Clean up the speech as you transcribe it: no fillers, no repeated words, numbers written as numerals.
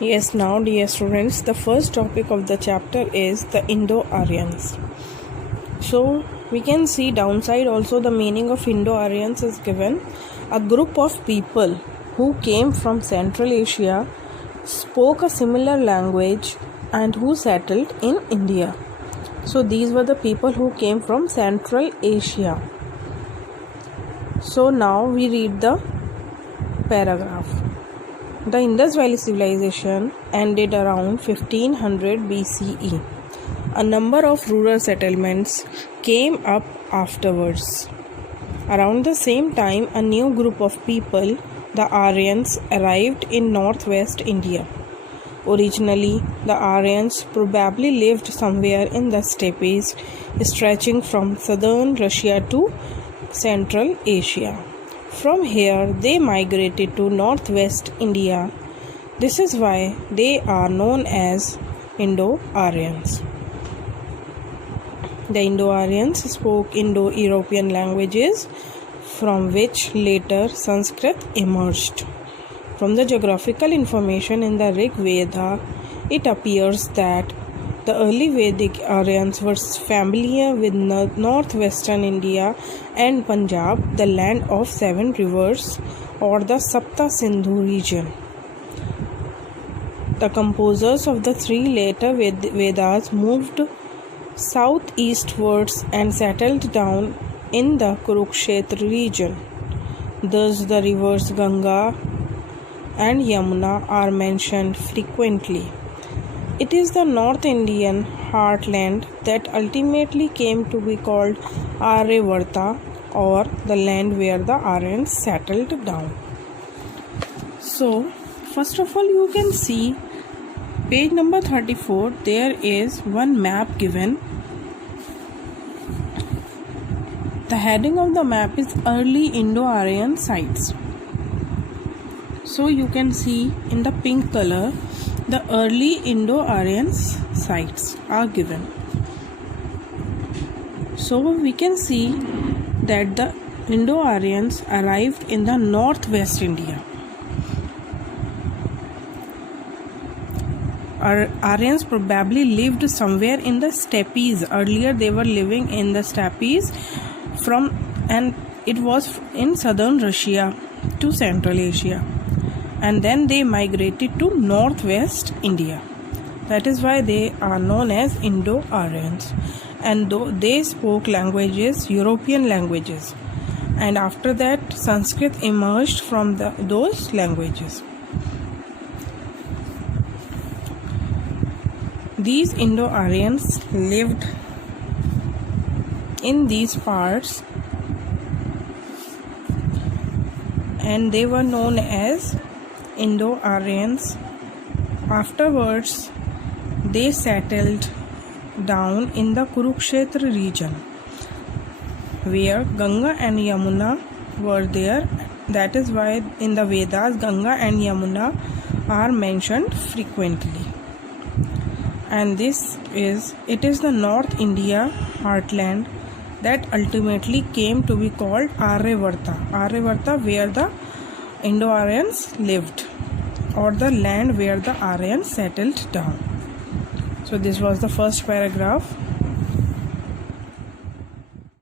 Yes, now dear students, the first topic of the chapter is the Indo-Aryans. So we can see downside also the meaning of Indo-Aryans is given. A group of people who came from Central Asia, spoke a similar language and who settled in India. So these were the people who came from Central Asia. So now we read the paragraph. The Indus Valley civilization ended around 1500 BCE. A number of rural settlements came up afterwards. Around the same time, a new group of people, the Aryans, arrived in northwest India. Originally, the Aryans probably lived somewhere in the steppes stretching from southern Russia to Central Asia. From here, they migrated to northwest India. This is why they are known as Indo-Aryans. The Indo-Aryans spoke Indo-European languages, from which later Sanskrit emerged. From the geographical information in the Rig Veda, it appears that the early Vedic Aryans were familiar with northwestern India and Punjab, the land of seven rivers, or the Sapta Sindhu region. The composers of the three later Vedas moved southeastwards and settled down in the Kurukshetra region. Thus, the rivers Ganga and Yamuna are mentioned frequently. It is the North Indian heartland that ultimately came to be called Aryavarta, or the land where the Aryans settled down. So, first of all, you can see page number 34, there is one map given. The heading of the map is Early Indo-Aryan Sites. So you can see in the pink color, the early Indo-Aryan sites are given. So we can see that the Indo-Aryans arrived in the northwest India. Aryans probably lived somewhere in the steppes. Earlier they were living in the steppes and it was in southern Russia to Central Asia. And then they migrated to northwest India. That is why they are known as Indo-Aryans. And they spoke languages, European languages. And after that, Sanskrit emerged from those languages. These Indo-Aryans lived in these parts and they were known as Indo-Aryans. Afterwards, they settled down in the Kurukshetra region, where Ganga and Yamuna were there. That is why in the Vedas, Ganga and Yamuna are mentioned frequently. And it is the North India heartland that ultimately came to be called Aryavarta. Aryavarta, where the Indo-Aryans lived, or the land where the Aryans settled down. So this was the first paragraph.